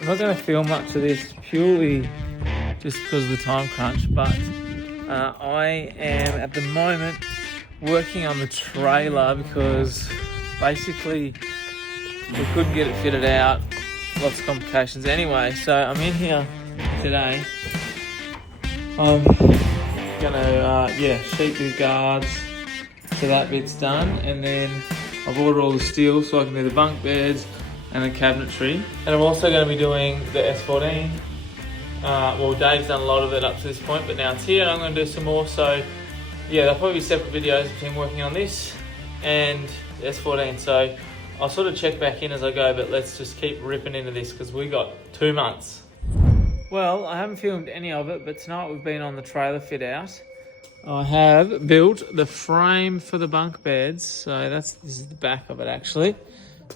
I'm not going to film much of this purely just because of the time crunch, but I am at the moment working on the trailer because basically we couldn't get it fitted out, lots of complications anyway. So I'm in here today. I'm gonna sheet the guards so that bit's done, and then I've ordered all the steel so I can do the bunk beds and the cabinetry. And I'm also going to be doing the S14. Well, Dave's done a lot of it up to this point, but now it's here and I'm going to do some more. So yeah, there'll probably be separate videos between working on this and the S14. So I'll sort of check back in as I go, but let's just keep ripping into this because we got 2 months. Well, I haven't filmed any of it, but tonight we've been on the trailer fit out. I have built the frame for the bunk beds. So this is the back of it actually.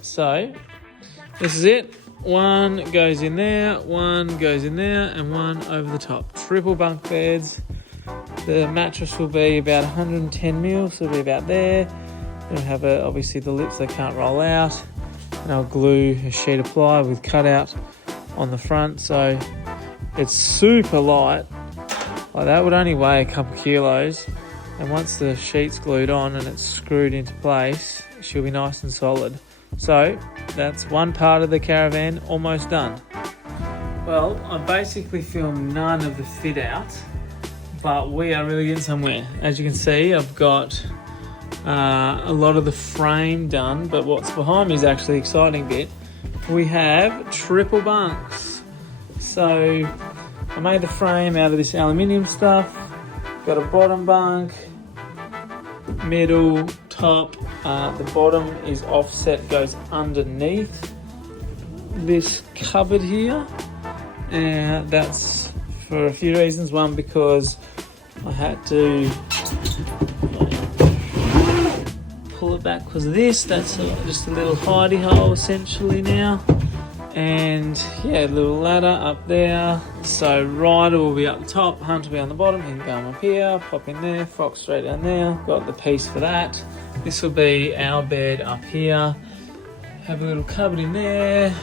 So this is it. One goes in there, one goes in there, and one over the top. Triple bunk beds. The mattress will be about 110 mil, so it'll be about there. It'll have obviously the lips they can't roll out. And I'll glue a sheet of ply with cutout on the front, so it's super light. Like that would only weigh a couple kilos. And once the sheet's glued on and it's screwed into place, she'll be nice and solid. So that's one part of the caravan almost done. Well, I basically filmed none of the fit out, but we are really getting somewhere. As you can see, I've got a lot of the frame done, but what's behind me is actually the exciting bit. We have triple bunks. So I made the frame out of this aluminium stuff. Got a bottom bunk, middle, top. The bottom is offset, goes underneath this cupboard here. And that's for a few reasons. One, because I had to pull it back because of this. That's just a little hidey hole essentially now. And yeah, a little ladder up there. So Ryder will be up the top, Hunter will be on the bottom. He can go up here, pop in there, Fox straight down there. Got the piece for that. This will be our bed up here. Have a little cupboard in there.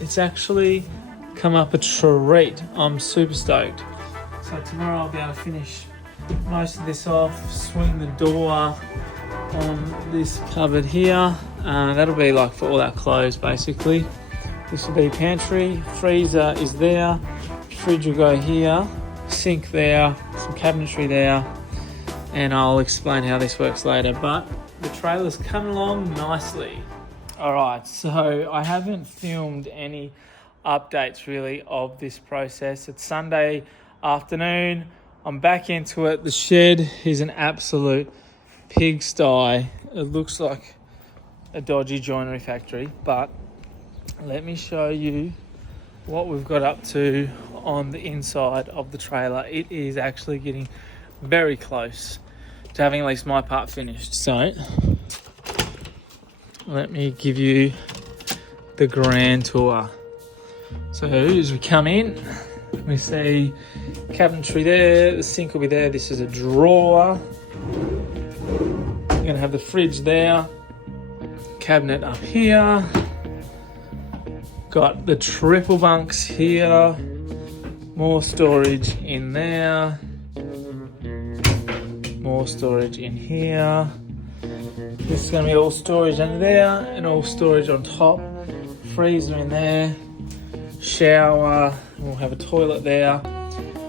It's actually come up a treat. I'm super stoked. So tomorrow I'll be able to finish most of this off, swing the door on this cupboard here. That'll be like for all our clothes basically. This will be pantry, freezer is there, fridge will go here, sink there, some cabinetry there, and I'll explain how this works later. But the trailer's coming along nicely. Alright, so I haven't filmed any updates really of this process. It's Sunday afternoon, I'm back into it. The shed is an absolute pigsty. It looks like a dodgy joinery factory, but let me show you what we've got up to on the inside of the trailer. It is actually getting very close to having at least my part finished. So let me give you the grand tour. So as we come in, we see cabinetry there, the sink will be there. This is a drawer. You're going to have the fridge there, cabinet up here. Got the triple bunks here, more storage in there, more storage in here. This is going to be all storage under there and all storage on top. Freezer in there, shower, we'll have a toilet there.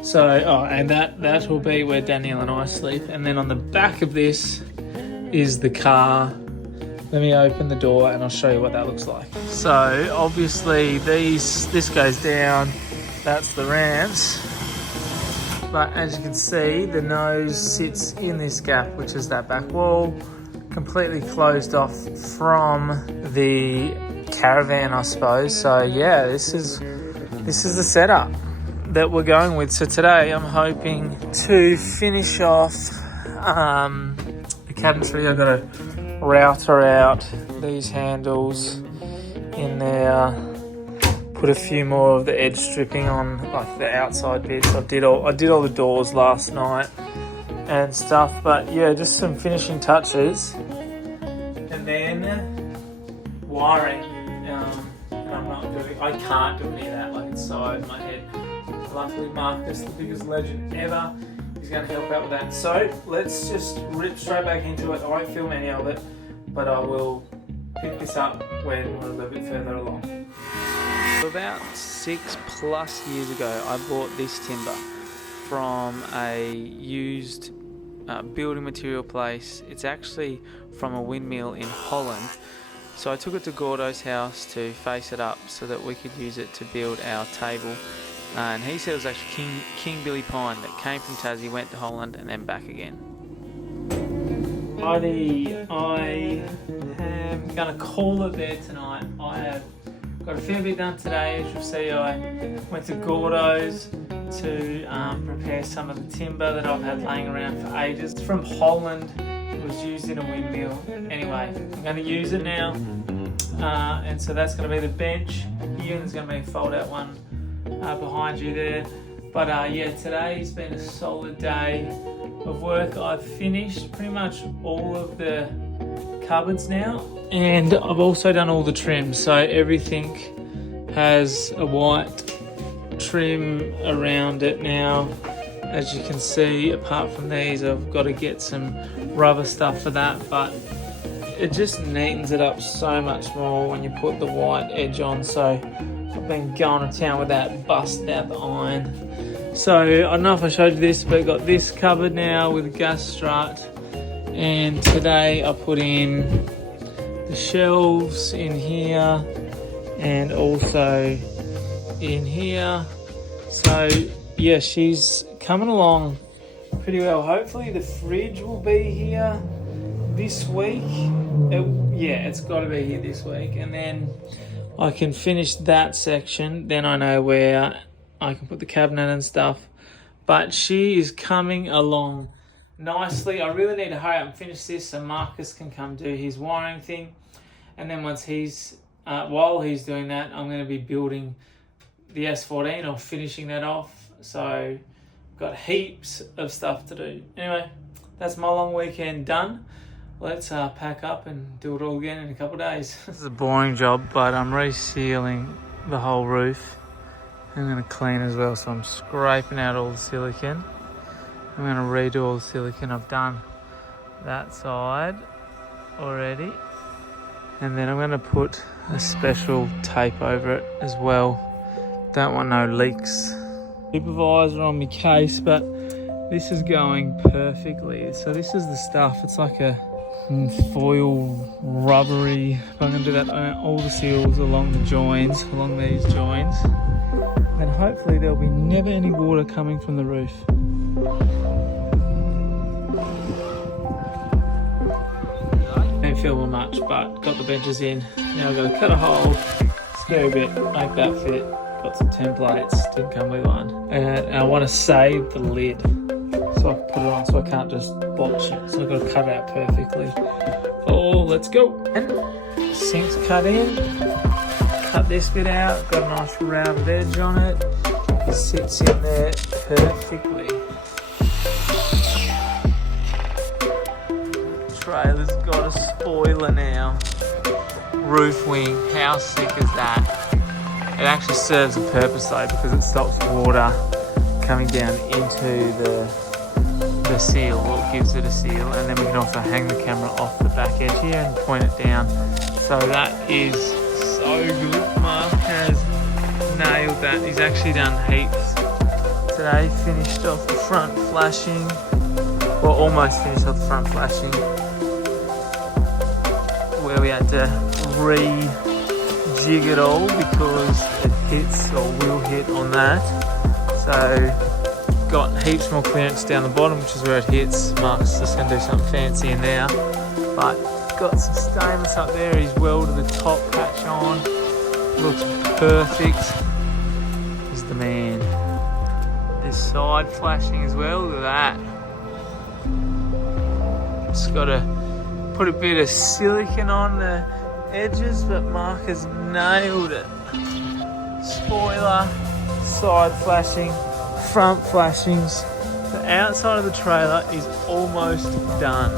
So, and that will be where Danielle and I sleep. And then on the back of this is the car. Let me open the door and I'll show you what that looks like. So obviously this goes down, that's the ramps. But as you can see, the nose sits in this gap, which is that back wall, completely closed off from the caravan, I suppose. So yeah, this is the setup that we're going with. So today I'm hoping to finish off the cabinetry. I've got to router out these handles in there, put a few more of the edge stripping on like the outside bits. I did all the doors last night and stuff, but yeah, just some finishing touches and then wiring. And I'm not doing I can't do any of that, like it's so over my head. Luckily Marcus, the biggest legend ever, is going to help out with that. So let's just rip straight back into it. I won't film any of it, but I will pick this up when we're a little bit further along. About 6+ years ago, I bought this timber from a used building material place. It's actually from a windmill in Holland. So I took it to Gordo's house to face it up so that we could use it to build our table. And he said it was actually King Billy Pine that came from Tassie, went to Holland and then back again. Righty, I am going to call it there tonight. I have got a fair bit done today. As you'll see, I went to Gordo's to prepare some of the timber that I've had laying around for ages. It's from Holland. It was used in a windmill. Anyway, I'm going to use it now. And so that's going to be the bench here, and there's going to be a fold-out one behind you there. But yeah, today's been a solid day of work. I've finished pretty much all of the cupboards now, and I've also done all the trim, so everything has a white trim around it now. As you can see, apart from these, I've got to get some rubber stuff for that, but it just neatens it up so much more when you put the white edge on. So I've been going to town with that, busting out the iron. So I don't know if I showed you this, but I've got this cupboard now with a gas strut, and today I put in the shelves in here and also in here. So yeah, she's coming along pretty well. Hopefully the fridge will be here this week. It's got to be here this week, and then I can finish that section. Then I know where I can put the cabinet and stuff. But she is coming along nicely. I really need to hurry up and finish this so Marcus can come do his wiring thing. And then once while he's doing that, I'm going to be building the S-14 or finishing that off. So I've got heaps of stuff to do. Anyway, that's my long weekend done. Let's pack up and do it all again in a couple of days. This is a boring job, but I'm resealing the whole roof. I'm going to clean as well, so I'm scraping out all the silicone. I'm going to redo all the silicone. I've done that side already. And then I'm going to put a special tape over it as well. Don't want no leaks. Supervisor on my case, but this is going perfectly. So this is the stuff. It's like a foil rubbery. I'm going to do that on all the seals along the joins, along these joins. Then hopefully there'll be never any water coming from the roof. Don't feel much, but got the benches in. Now I've got to cut a hole, scare a bit, make that fit. Got some templates, didn't come with one. And I want to save the lid, so I can put it on so I can't just botch it. So I've got to cut it out perfectly. Oh, let's go. And sink's cut in. Cut this bit out, got a nice rounded edge on it. It sits in there perfectly. Trailer's got a spoiler now. Roof wing, how sick is that? It actually serves a purpose though, because it stops water coming down into the seal, or it gives it a seal, and then we can also hang the camera off the back edge here and point it down. So that is so good. Mark has nailed that. He's actually done heaps today. Finished off the front flashing, well, almost finished off the front flashing, where we had to re-jig it all because it hits or will hit on that. So got heaps more clearance down the bottom, which is where it hits. Mark's just going to do something fancy in there, but got some stainless up there. He's welded the top patch on. Looks perfect. He's the man. This side flashing as well. Look at that. Just got to put a bit of silicone on the edges, but Mark has nailed it. Spoiler, side flashing, front flashings. The outside of the trailer is almost done.